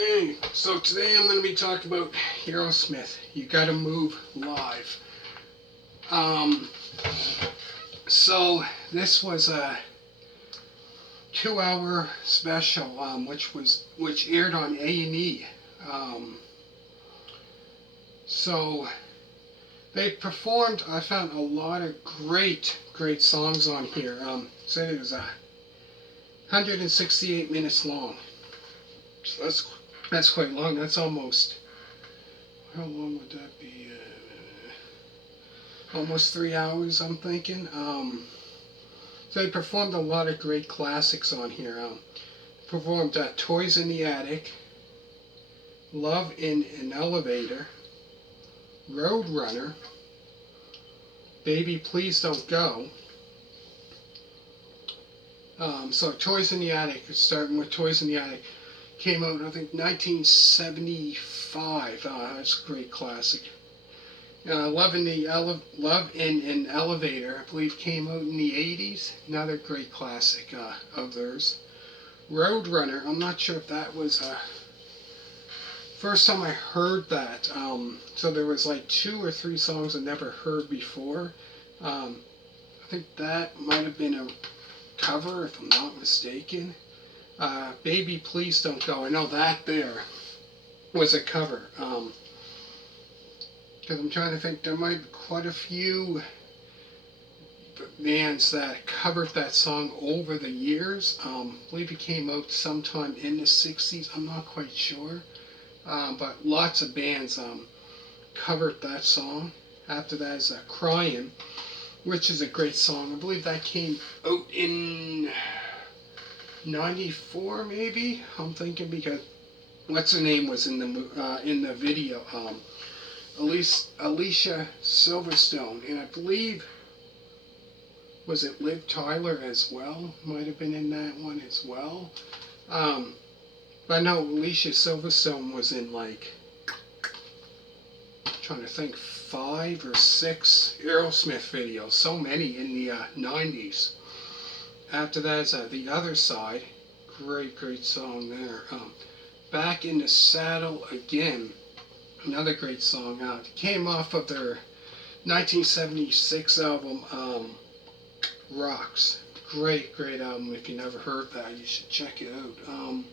Hey, so today I'm going to be talking about Aerosmith. You Gotta Move live. Um, so this was a 2-hour special, which aired on A&E. Um, so they performed. I found a lot of great songs on here. Said it was 168 minutes long. So that's quite long. That's almost, how long would that be? Almost 3 hours, I'm thinking. So they performed a lot of great classics on here. Performed Toys in the Attic, Love in an Elevator, Roadrunner, Baby Please Don't Go. So Toys in the Attic, starting with Toys in the Attic, came out, I think, 1975. That's a great classic. Love in an Elevator, I believe, came out in the 80s. Another great classic of theirs. Roadrunner, I'm not sure if that was first time I heard that. So there was like 2 or 3 songs I never heard before. I think that might have been a cover, if I'm not mistaken. Baby Please Don't Go, I know that there was a cover. Because I'm trying to think, there might be quite a few bands that covered that song over the years. I believe it came out sometime in the 60s, I'm not quite sure. But lots of bands covered that song. After that is Crying, which is a great song. I believe that came out in 94 maybe, I'm thinking, because what's her name was in the video. Alicia Silverstone, and I believe, was it Liv Tyler as well? Might have been in that one as well. But I know Alicia Silverstone was in, like, I'm trying to think, 5 or 6 Aerosmith videos. So many in the 90s. After that is The Other Side. Great song there. Back in the Saddle Again. Another great song. It came off of their 1976 album, Rocks. Great album. If you never heard that, you should check it out. And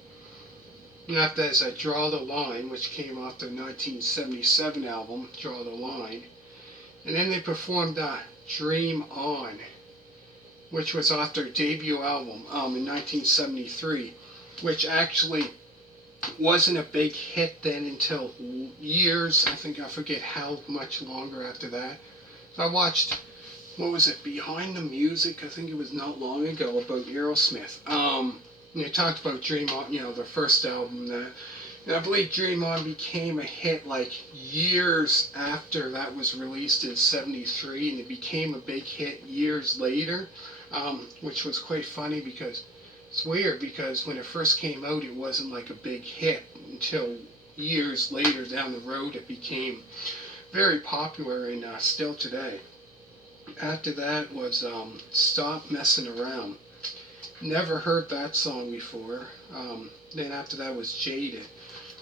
after that is Draw the Line, which came off their 1977 album, Draw the Line. And then they performed Dream On, which was off their debut album in 1973, which actually wasn't a big hit then until years, I forget how much longer after that. So I watched, what was it, Behind the Music, I think it was not long ago, about Aerosmith. And they talked about Dream On, their first album. And I believe Dream On became a hit like years after that was released in 73, and it became a big hit years later, which was quite funny because it's weird, because when it first came out, it wasn't like a big hit until years later down the road it became very popular, and still today. After that was Stop Messing Around. Never heard that song before. Then after that was Jaded,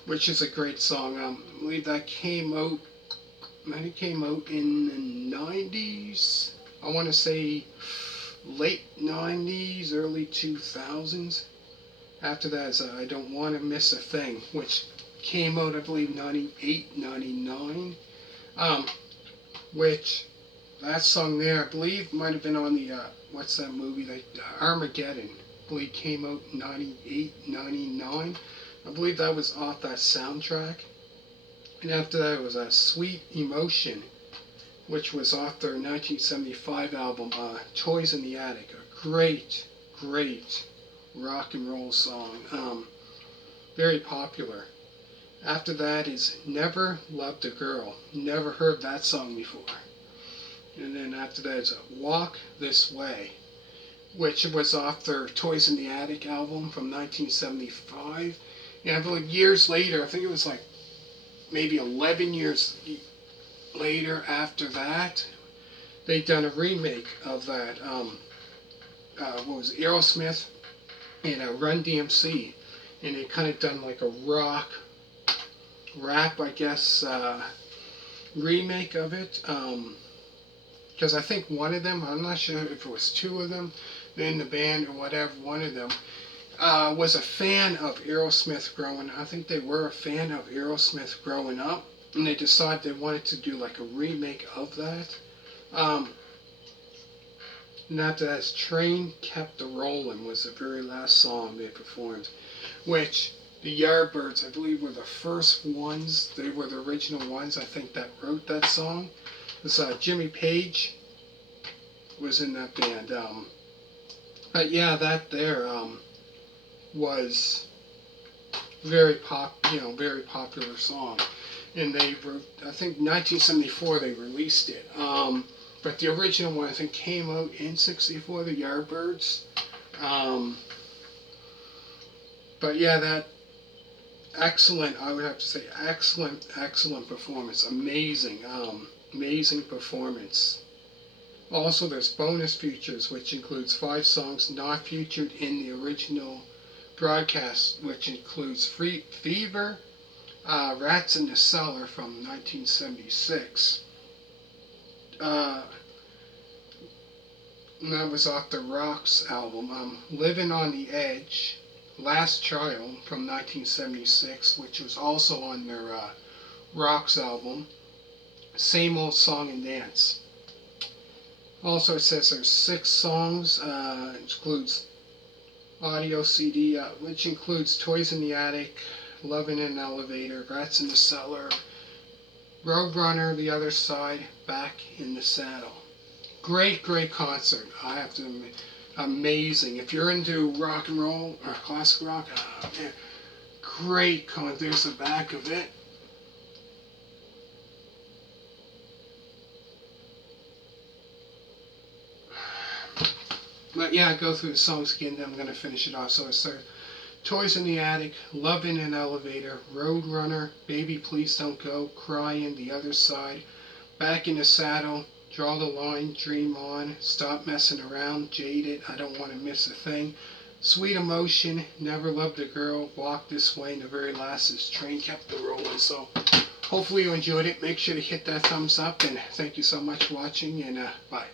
which is a great song. I believe that came out in the 90s. I want to say late 90s, early 2000s. After that is I Don't Want to Miss a Thing, which came out, I believe, 98, 99. Which, that song there, I believe, might have been on the, what's that movie? Armageddon. I believe came out 98, 99. I believe that was off that soundtrack. And after that was Sweet Emotion, which was off their 1975 album, Toys in the Attic. A great rock and roll song. Very popular. After that is Never Loved a Girl. Never heard that song before. And then after that is Walk This Way, which was off their Toys in the Attic album from 1975. And I believe years later, I think it was like maybe 11 years later after that, they done a remake of that. What was it, Aerosmith and Run DMC, and they kind of done like a rock rap, I guess, remake of it. Because I think one of them, I'm not sure if it was two of them in the band or whatever, one of them was a fan of Aerosmith growing up. I think they were a fan of Aerosmith growing up, and they decided they wanted to do like a remake of that. And after that, Train Kept a Rollin' was the very last song they performed, which the Yardbirds, I believe, were the first ones. They were the original ones, I think, that wrote that song. This Jimmy Page was in that band. But yeah, that there was very very popular song. And they were, I think, 1974 they released it. But the original one, I think, came out in '64, the Yardbirds. But yeah, that excellent, I would have to say, excellent performance. Amazing performance. Also, there's bonus features, which includes 5 songs not featured in the original broadcast, which includes Fever, Rats in the Cellar from 1976. And that was off the Rocks album. Living on the Edge, Last Child from 1976, which was also on their Rocks album. Same Old Song and Dance. Also, it says there's 6 songs. It includes audio CD, which includes Toys in the Attic, Lovin' in an Elevator, Rats in the Cellar, Roadrunner, The Other Side, Back in the Saddle. Great concert, I have to admit. Amazing. If you're into rock and roll or classic rock, man, great concert. There's the back of it. But yeah, go through the songs again, then I'm going to finish it off. So it's Toys in the Attic, Love in an Elevator, Roadrunner, Baby Please Don't Go, Crying, The Other Side, Back in the Saddle, Draw the Line, Dream On, Stop Messing Around, Jaded, I Don't Want to Miss a Thing, Sweet Emotion, Never Loved a Girl, Walk This Way, and the very last is Train Kept a Rollin'. So hopefully you enjoyed it. Make sure to hit that thumbs up, and thank you so much for watching, and bye.